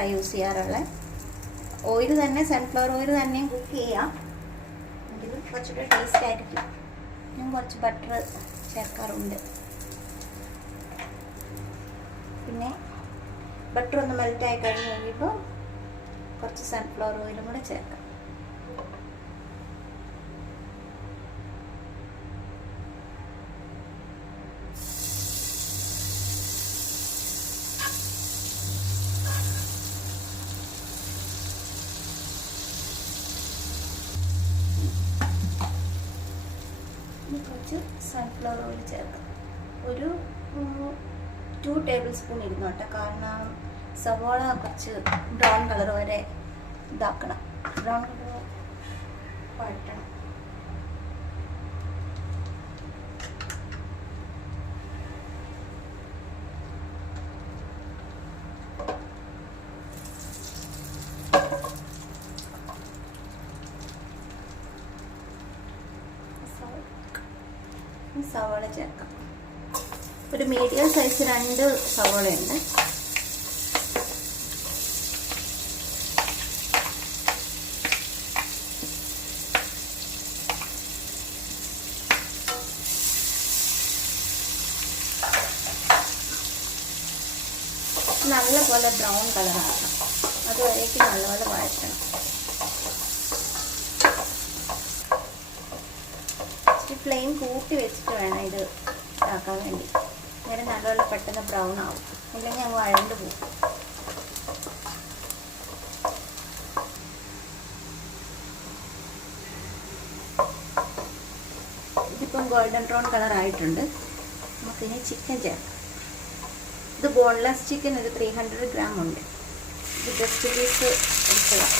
ബട്ടറാണ് use ചെയ്യാറുള്ളത് oil തന്നെ sunflower oil തന്നെയും കുക്ക് ചെയ്യാം. എങ്കിൽ കുറച്ചുകൂടെ ടേസ്റ്റ് ആയിരിക്കും. ഞാൻ കുറച്ച് ബട്ടർ ചേർക്കാറുണ്ട്. പിന്നെ ബട്ടർ ഒന്ന് മെൽറ്റായി കഴിഞ്ഞ് കഴിയുമ്പോൾ കുറച്ച് സൺഫ്ലവർ ഓയിലും കൂടെ ചേർക്കാം. ഇനി കുറച്ച് സൺഫ്ലവർ ഓയിൽ ചേർക്കാം. ഒരു ടു ടേബിൾ സ്പൂൺ ഇരുന്നോട്ടെ കാരണം സവാള കുറച്ച് ബ്രൗൺ കളർ വരെ ഇതാക്കണം. ബ്രൗൺ കളർ വഴറ്റണം ഈ സവാള ചേർക്കാം. ഒരു മീഡിയം സൈസ് രണ്ട് സവാളയുണ്ട്. നല്ലപോലെ ബ്രൗൺ കളറാക്കണം അതുവരേക്ക് നല്ലപോലെ വഴറ്റണം ഇച്ചിരി ഫ്ലെയിം കൂട്ടി വെച്ചിട്ട് വേണം ഇത് ഇതാക്കാൻ വേണ്ടി. നേരെ നല്ലപോലെ പെട്ടെന്ന് ബ്രൗൺ ആവും. അല്ലെങ്കിൽ അങ്ങ് വഴണ്ട് പോകും. ഇതിപ്പം ഗോൾഡൻ ബ്രൗൺ കളർ ആയിട്ടുണ്ട്. നമുക്കിനി ചിക്കൻ ചേർക്കാം. ഇത് ബോൺലെസ് ചിക്കൻ ഇത് ത്രീ ഹൺഡ്രഡ് ഗ്രാം ഉണ്ട്. ഇത് ജസ്റ്റ് പീസ് എടുത്തതാണ്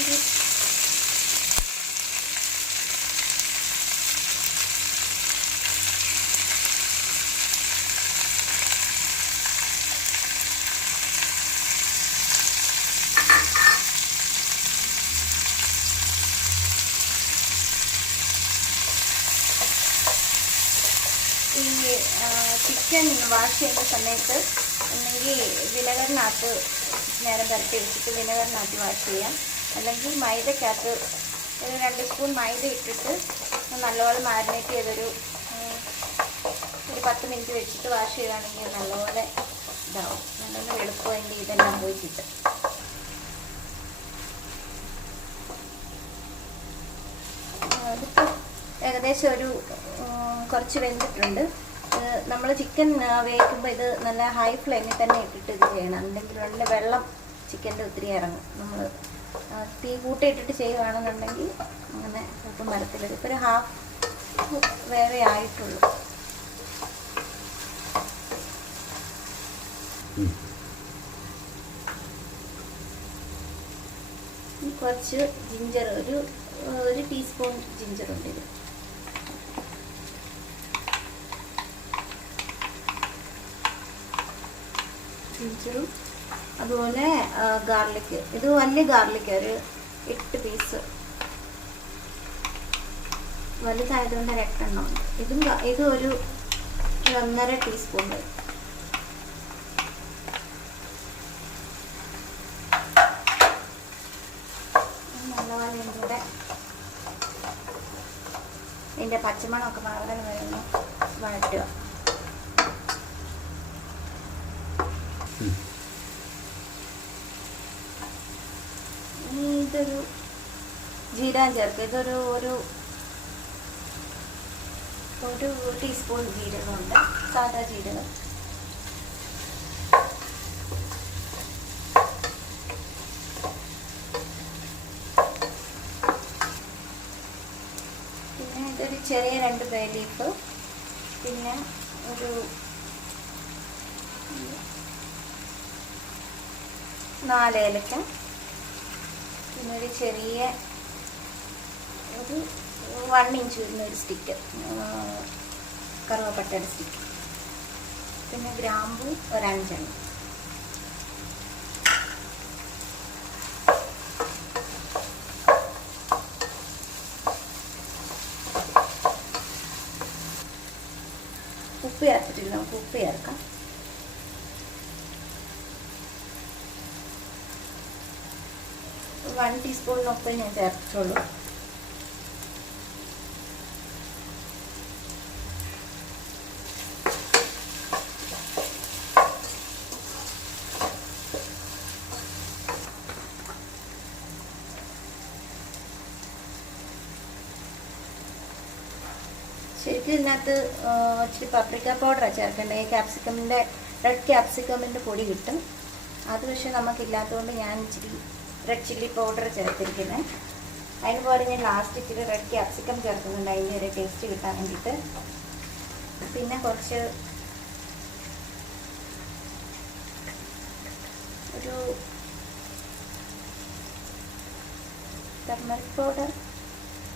ഒരു ഈ ചിക്കൻ വാഷ് ചെയ്യുന്ന സമയത്ത് ഒന്നെങ്കിൽ വിനെഗറിനകത്ത് നേരം പരട്ടി വെച്ചിട്ട് വിനെഗറിനകത്ത് വാഷ് ചെയ്യാം. അല്ലെങ്കിൽ മൈദക്കകത്ത് ഒരു രണ്ട് സ്പൂൺ മൈദ ഇട്ടിട്ട് നല്ലപോലെ മാരിനേറ്റ് ചെയ്തൊരു ഒരു പത്ത് മിനിറ്റ് വെച്ചിട്ട് വാഷ് ചെയ്യുകയാണെങ്കിൽ നല്ലപോലെ ഇതാവും. നല്ലൊന്ന് എളുപ്പമായിട്ട് ഇതെല്ലാം പോയി കിട്ടും ഏകദേശം ഒരു കുറച്ച് വെന്തിട്ടുണ്ട്. നമ്മൾ ചിക്കൻ വേവിക്കുമ്പോൾ ഇത് നല്ല ഹൈ ഫ്ലെയിമിൽ തന്നെ ഇട്ടിട്ട് ഇത് ചെയ്യണം. അല്ലെങ്കിൽ നല്ല വെള്ളം ചിക്കന്റെ ഒത്തിരി ഇറങ്ങും. നമ്മൾ തീ കൂട്ടിയിട്ടിട്ട് ചെയ്യുകയാണെന്നുണ്ടെങ്കിൽ അങ്ങനെ ചിലപ്പം വരത്തില്ല. ഇപ്പോൾ ഒരു ഹാഫ് വേറെ ആയിട്ടുള്ളൂ. കുറച്ച് ജിഞ്ചർ ഒരു ഒരു ടീസ്പൂൺ ജിഞ്ചർ ഉണ്ട് ഇത്. ജിഞ്ചറും അതുപോലെ ഗാർലിക് ഇത് വലിയ ഗാർലിക് ഒരു എട്ട് പീസ് വലുതായതുകൊണ്ട് കൊണ്ട് എട്ടെണ്ണം ഉണ്ട്. ഇതും ഇത് ഒരു ഒന്നര ടീസ്പൂൺ വരും നല്ലപോലെ ഇതിന്റെ പച്ചമണമൊക്കെ മാറാൻ വരുന്നു വഴറ്റുക. ഇനി ഇതൊരു ജീരകം ചേർക്കുക. ഇതൊരു ഒരു ഒരു ടീസ്പൂൺ ജീരകമുണ്ട്. സാധാ ജീരകം. പിന്നെ ഇതൊരു ചെറിയ രണ്ട് ബേ ലീഫ്. പിന്നെ ഒരു നാല് ഏലക്ക. പിന്നെ ഒരു ചെറിയ ഒരു വൺ ഇഞ്ച് വരുന്ന ഒരു സ്റ്റിക്ക് കറുവപ്പട്ടയുടെ സ്റ്റിക്ക് പിന്നെ ഗ്രാമ്പു ഒരഞ്ചെണ്ണം. ഉപ്പ് ചേർത്തിട്ടില്ല നമുക്ക് ഉപ്പ് ചേർക്കാം. വൺ ടീസ്പൂണിന് ഉപ്പ് ഞാൻ ചേർത്തിട്ടുള്ളൂ ശരിക്കും ഇതിനകത്ത് ഇച്ചിരി പപ്രിക്ക പൗഡറാണ് ചേർക്കേണ്ടത്. ക്യാപ്സിക്കമിന്റെ റെഡ് ക്യാപ്സിക്കമിന്റെ പൊടി കിട്ടും. അത് പക്ഷേ നമുക്കില്ലാത്തതുകൊണ്ട് ഞാൻ ഇച്ചിരി റെഡ് ചില്ലി പൗഡർ ചേർത്തിരിക്കുന്നത് അതിന് പോലെ ഞാൻ ലാസ്റ്റ് ഇച്ചിരി റെഡ് ക്യാപ്സിക്കം ചേർക്കുന്നുണ്ട്. അതിന്റെ ഒരു ടേസ്റ്റ് കിട്ടാൻ വേണ്ടിയിട്ട്. പിന്നെ കുറച്ച് ഒരു ടർമറിക് പൗഡർ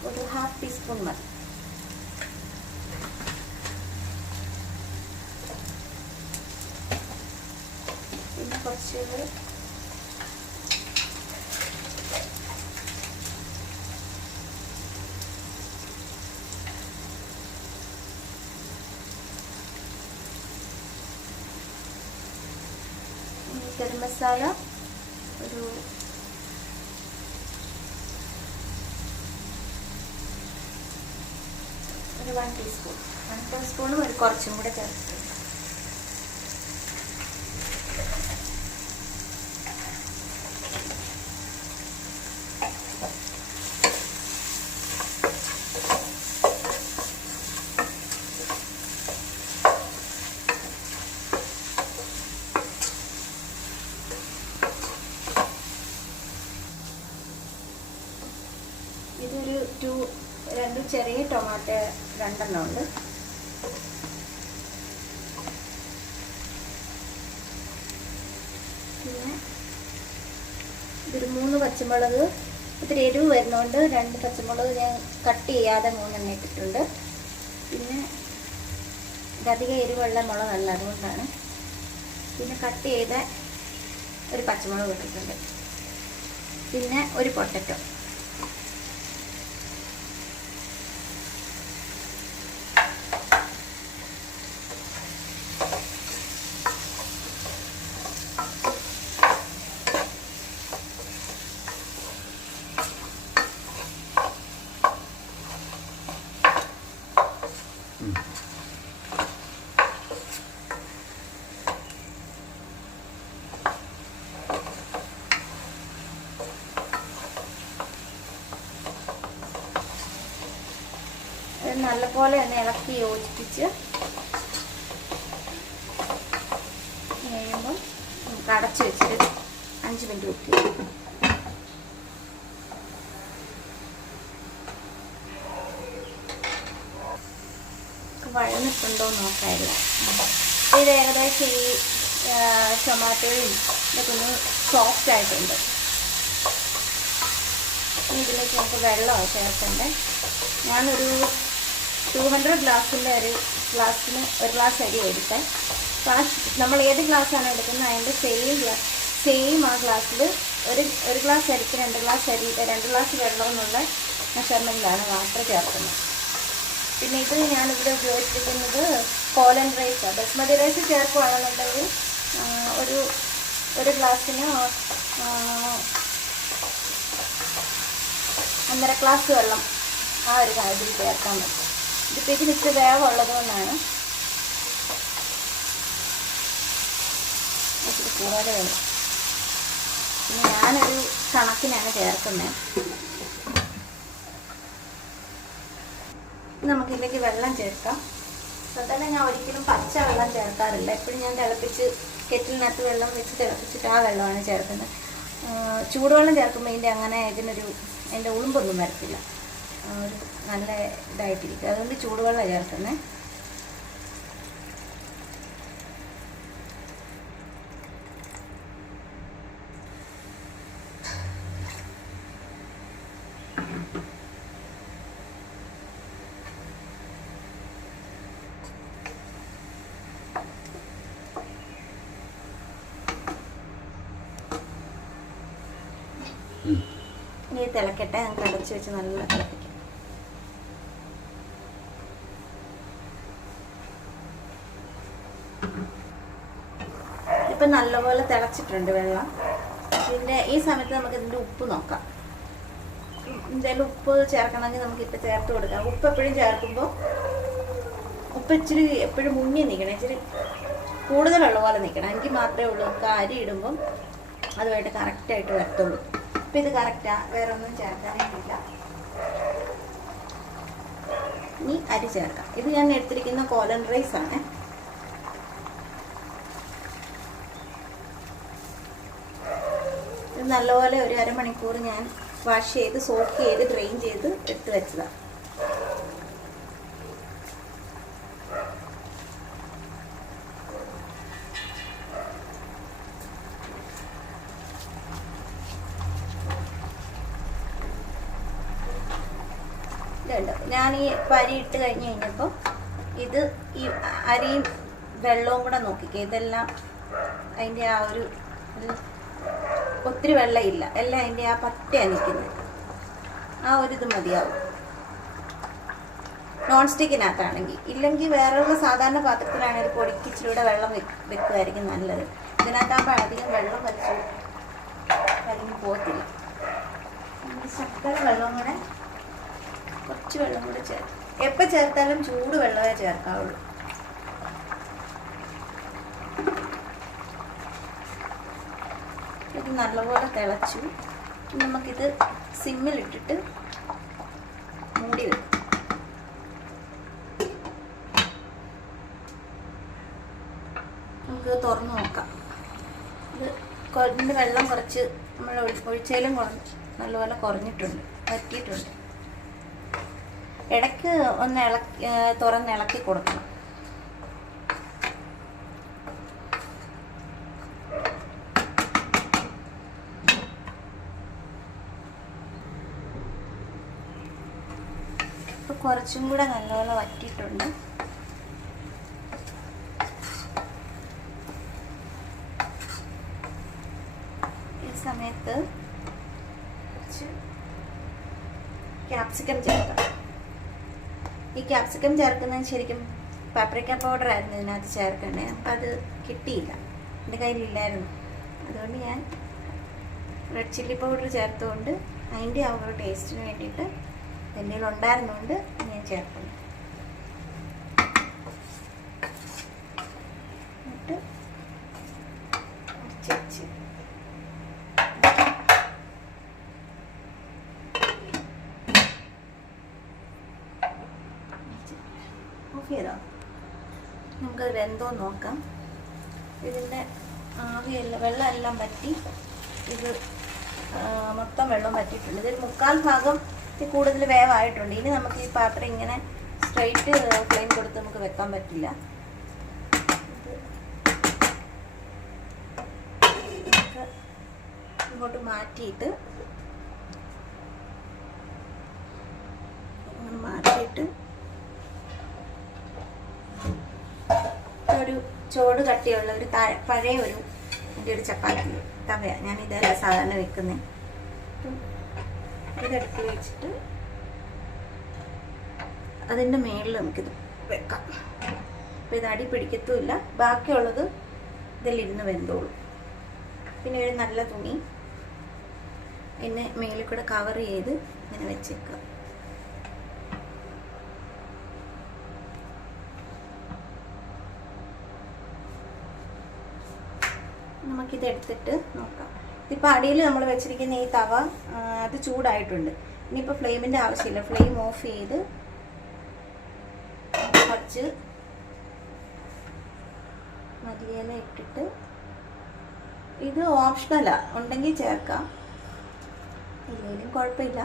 ഒരു ഹാഫ് ടീസ്പൂൺ മതി പിന്നെ കുറച്ച് ഗരം മസാല ഒരു ഒരു വൺ ടീസ്പൂൺ വൺ ടീസ്പൂണും ഒരു കുറച്ചും കൂടെ ചേർത്തിട്ടുണ്ട് ഇതൊരു ടു രണ്ട് ടൊമാറ്റോ രണ്ടെണ്ണം ഉണ്ട്. പിന്നെ ഇതൊരു മൂന്ന് പച്ചമുളക് ഇത്തിരി എരിവ് വരുന്നതുകൊണ്ട് രണ്ട് പച്ചമുളക് ഞാൻ കട്ട് ചെയ്യാതെ മൂന്നെണ്ണ ഇട്ടിട്ടുണ്ട്. പിന്നെ ഇതധികം എരിവുള്ള മുളകല്ല അതുകൊണ്ടാണ്. പിന്നെ കട്ട് ചെയ്ത ഒരു പച്ചമുളക് ഇട്ടിട്ടുണ്ട്. പിന്നെ ഒരു പൊട്ടറ്റോ. നല്ലപോലെ ഒന്ന് ഇളക്കി യോജിപ്പിച്ച് കഴിയുമ്പോൾ നമുക്ക് അടച്ചു വെച്ചിട്ട് അഞ്ച് മിനിറ്റ് കുക്ക് വഴന്നിട്ടുണ്ടോ എന്ന് നോക്കാറില്ല ഇത് ഏകദേശം ഈ ടൊമാറ്റോയും ഇതൊക്കെ ഒന്ന് സോഫ്റ്റ് ആയിട്ടുണ്ട്. ഇതിലേക്ക് നമുക്ക് വെള്ളമാണ് ചേർക്കേണ്ടത് ഞാനൊരു ടു ഹൺഡ്രഡ് ഗ്ലാസിന്റെ ഒരു ഗ്ലാസ്സിന് ഒരു ഗ്ലാസ് അരി എടുത്തേ. ഗ്ലാസ് നമ്മൾ ഏത് ഗ്ലാസ്സാണ് എടുക്കുന്നത്? അതിന്റെ സെയിം ഗ്ലാസ് സെയിം ആ ഗ്ലാസ്സിൽ ഒരു ഒരു ഗ്ലാസ് അരിക്ക് രണ്ട് ഗ്ലാസ് അരി രണ്ട് ഗ്ലാസ് വെള്ളം എന്നുള്ള മെഷർമെന്റിലാണ് വാട്ടർ ചേർക്കുന്നത്. പിന്നെ ഇത് ഞാനിവിടെ ഉപയോഗിച്ചിരിക്കുന്നത് കോലൻ റൈസ് ബസ്മതി റൈസ് ചേർക്കുകയാണെന്നുണ്ടെങ്കിൽ ഒരു ഒരു ഗ്ലാസ്സിന് ഒന്നര ഗ്ലാസ് വെള്ളം ആ ഒരു കാര്യത്തിൽ ചേർക്കാൻ പറ്റും. ഇതിപ്പേക്ക് മിക്സ് വേവുള്ളത് കൊണ്ടാണ് കൂടുതൽ വേണം പിന്നെ ഞാനൊരു കണക്കിനാണ് ചേർക്കുന്നത് നമുക്കിതിലേക്ക് വെള്ളം ചേർക്കാം. സാധാരണ ഞാൻ ഒരിക്കലും പച്ച വെള്ളം ചേർക്കാറില്ല. എപ്പോഴും ഞാൻ തിളപ്പിച്ച് കെറ്റിലിനകത്ത് വെള്ളം വെച്ച് തിളപ്പിച്ചിട്ട് ആ വെള്ളമാണ് ചേർക്കുന്നത്. ചൂടുവെള്ളം ചേർക്കുമ്പോൾ ഇതിന്റെ അങ്ങനെ ഇതിനൊരു എന്റെ ഉളുമ്പൊന്നും വരത്തില്ല. ഒരു നല്ല ഇതായിട്ടിരിക്കും. അതുകൊണ്ട് ചൂടുവെള്ളം ചേർക്കുന്നത്. ഇളക്കട്ടെ നമുക്ക് അടച്ച് വെച്ച് നല്ല ഇപ്പൊ നല്ലപോലെ തിളച്ചിട്ടുണ്ട് വെള്ളം. പിന്നെ ഈ സമയത്ത് നമുക്ക് ഇതിന്റെ ഉപ്പ് നോക്കാം. എന്തായാലും ഉപ്പ് ചേർക്കണമെങ്കിൽ ഇപ്പൊ ചേർത്ത് കൊടുക്കാം. ഉപ്പ് എപ്പോഴും ചേർക്കുമ്പോൾ ഉപ്പ് ഇച്ചിരി എപ്പോഴും മുങ്ങി നിൽക്കണം. ഇച്ചിരി കൂടുതലുള്ള പോലെ നിൽക്കണം. എങ്കിൽ മാത്രമേ ഉള്ളൂ. നമുക്ക് അരി ഇടുമ്പം അതുമായിട്ട് കറക്റ്റായിട്ട് വരത്തുള്ളൂ. ഇപ്പം ഇത് കറക്റ്റാ വേറെ ഒന്നും ചേർക്കാനായിട്ടില്ല ഇനി അരി ചേർക്കാം. ഇത് ഞാൻ എടുത്തിരിക്കുന്ന കോലൻ റൈസ് ആണ്. ഇത് നല്ലപോലെ ഒരു അരമണിക്കൂർ ഞാൻ വാഷ് ചെയ്ത് സോക്ക് ചെയ്ത് ഡ്രെയിൻ ചെയ്ത് എടുത്ത് വെച്ചതാണ് ഇതുണ്ട് ഞാൻ ഈ പരി ഇട്ട് കഴിഞ്ഞ് കഴിഞ്ഞപ്പോൾ ഇത് ഈ അരിയും വെള്ളവും കൂടെ നോക്കിക്കേ. ഇതെല്ലാം അതിന്റെ ആ ഒരു ഒത്തിരി വെള്ളമില്ല എല്ലാം അതിന്റെ ആ പറ്റയാണ് നിൽക്കുന്നത്. ആ ഒരു ഇത് മതിയാവും. നോൺ സ്റ്റിക്കിനകത്താണെങ്കിൽ ഇല്ലെങ്കിൽ വേറെയുള്ള സാധാരണ പാത്രത്തിലാണെങ്കിൽ പൊടിക്ക് ഇച്ചിരിയുടെ വെള്ളം വെക്ക് വെക്കുമായിരിക്കും നല്ലത്. ഇതിനകത്താകുമ്പോൾ അധികം വെള്ളം വലിച്ചു വലിഞ്ഞു പോകത്തില്ല. ശക്തര വെള്ളം കൂടെ കുറച്ച് വെള്ളം കൂടെ ചേർത്ത് എപ്പോൾ ചേർത്താലും ചൂട് വെള്ളമേ ചേർക്കാവുള്ളൂ. ഇത് നല്ലപോലെ തിളച്ചു. നമുക്കിത് സിമ്മിലിട്ടിട്ട് മൂടി വെക്കും. നമുക്ക് തുറന്ന് നോക്കാം. ഇത് ഇതിന്റെ വെള്ളം കുറച്ച് നമ്മൾ ഒഴിച്ചാലും കുറഞ്ഞ് നല്ലപോലെ കുറഞ്ഞിട്ടുണ്ട് വറ്റിയിട്ടുണ്ട്. ഇടയ്ക്ക് ഒന്ന് ഇളക്കി തുറന്ന് ഇളക്കി കൊടുക്കണം. കുറച്ചും കൂടെ നല്ലപോലെ വറ്റിയിട്ടുണ്ട് ഈ സമയത്ത് കുറച്ച് ക്യാപ്സിക്കം ചേർക്കാം ഈ ക്യാപ്സിക്കം ചേർക്കുന്നത് ശരിക്കും പാപ്രിക്ക പൗഡർ ആയിരുന്നു ഇതിനകത്ത് ചേർക്കേണ്ടത്. അപ്പം അത് കിട്ടിയില്ല. എന്റെ കയ്യിലില്ലായിരുന്നു. അതുകൊണ്ട് ഞാൻ റെഡ് ചില്ലി പൗഡർ ചേർത്തുകൊണ്ട് അതിന്റെ ആ ഒരു ടേസ്റ്റിന് വേണ്ടിയിട്ട് എന്റെ കയ്യിൽ ഉണ്ടായിരുന്നുകൊണ്ട് ഞാൻ ചേർക്കുന്നു എന്നിട്ട് അടച്ച് വെച്ച് ഓഫ് ചെയ്തോ നമുക്ക് വെന്തോ നോക്കാം. ഇതിന്റെ ആവിയെല്ലാം വെള്ളമെല്ലാം പറ്റി ഇത് മൊത്തം വെള്ളം പറ്റിയിട്ടുണ്ട് ഇതൊരു മുക്കാൽ ഭാഗം കൂടുതൽ വേവായിട്ടുണ്ട്. ഇനി നമുക്ക് ഈ പാത്രം ഇങ്ങനെ സ്ട്രൈറ്റ് ഫ്ലെയിം കൊടുത്ത് നമുക്ക് വെക്കാൻ പറ്റില്ല. ഇങ്ങോട്ട് മാറ്റിയിട്ട് മാറ്റിയിട്ട് ഒരു ചോട് കട്ടിയുള്ള ഒരു പഴയ ഒരു എന്റെ ഒരു ചപ്പാത്തി തവയ ഞാൻ ഇതല്ല സാധാരണ വെക്കുന്നത് ഇതെടുത്ത് വെച്ചിട്ട് അതിന്റെ മേളിൽ നമുക്കിത് വെക്കാം. അപ്പോൾ ഇത് അടി പിടിക്കത്തുമില്ല. ബാക്കിയുള്ളത് ഇതിലിരുന്ന് വെന്തോളൂ. പിന്നെ ഒരു നല്ല തുണി. എന്നെ മേളിൽ കൂടെ കവർ ചെയ്ത് ഇങ്ങനെ വെച്ചേക്കുക നമുക്കിത് എടുത്തിട്ട് നോക്കാം. ഇപ്പം അടിയിൽ നമ്മൾ വെച്ചിരിക്കുന്ന ഈ തവ അത് ചൂടായിട്ടുണ്ട്. ഇനിയിപ്പോൾ ഫ്ലെയിമിന്റെ ആവശ്യമില്ല. ഫ്ലെയിം ഓഫ് ചെയ്ത് കുറച്ച് മല്ലിയില ഇട്ടിട്ട് ഇത് ഓപ്ഷണലാണ് ഉണ്ടെങ്കിൽ ചേർക്കാം. ഇല്ലെങ്കിലും കുഴപ്പമില്ല.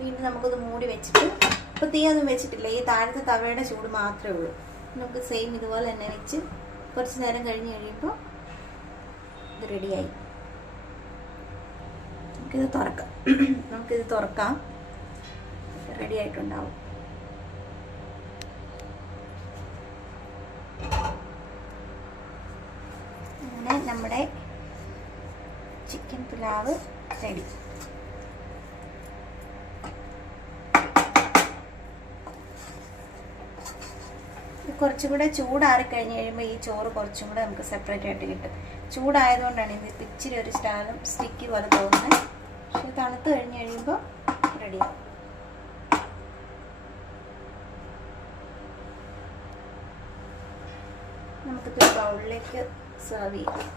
വീണ്ടും നമുക്കത് മൂടി വെച്ചിട്ട് ഇപ്പോൾ തീ ഒന്നും വെച്ചിട്ടില്ല. ഈ താഴത്തെ തവയുടെ ചൂട് മാത്രമേ ഉള്ളൂ. നമുക്ക് സെയിം ഇതുപോലെ തന്നെ വെച്ച് കുറച്ച് നേരം കഴിഞ്ഞ് കഴിയുമ്പോൾ ഇത് റെഡിയായി നമുക്കിത് തുറക്കാം. നമുക്കിത് തുറക്കാം. റെഡി ആയിട്ടുണ്ടാവും. അങ്ങനെ നമ്മുടെ ചിക്കൻ പുലാവ് റെഡി കുറച്ചും കൂടെ ചൂടാറി കഴിഞ്ഞ് കഴിയുമ്പോൾ ഈ ചോറ് കുറച്ചും കൂടെ നമുക്ക് സെപ്പറേറ്റ് ആയിട്ട് കിട്ടും. ചൂടായതുകൊണ്ടാണ് ഇത് ഇച്ചിരി ഒരു സ്റ്റാലും സ്റ്റിക്കി പോലെ തോന്നുന്നത്. പക്ഷെ തണുത്ത് കഴിഞ്ഞ് കഴിയുമ്പോൾ റെഡിയാവും നമുക്കിത് ബൗളിലേക്ക് സെർവ് ചെയ്യാം.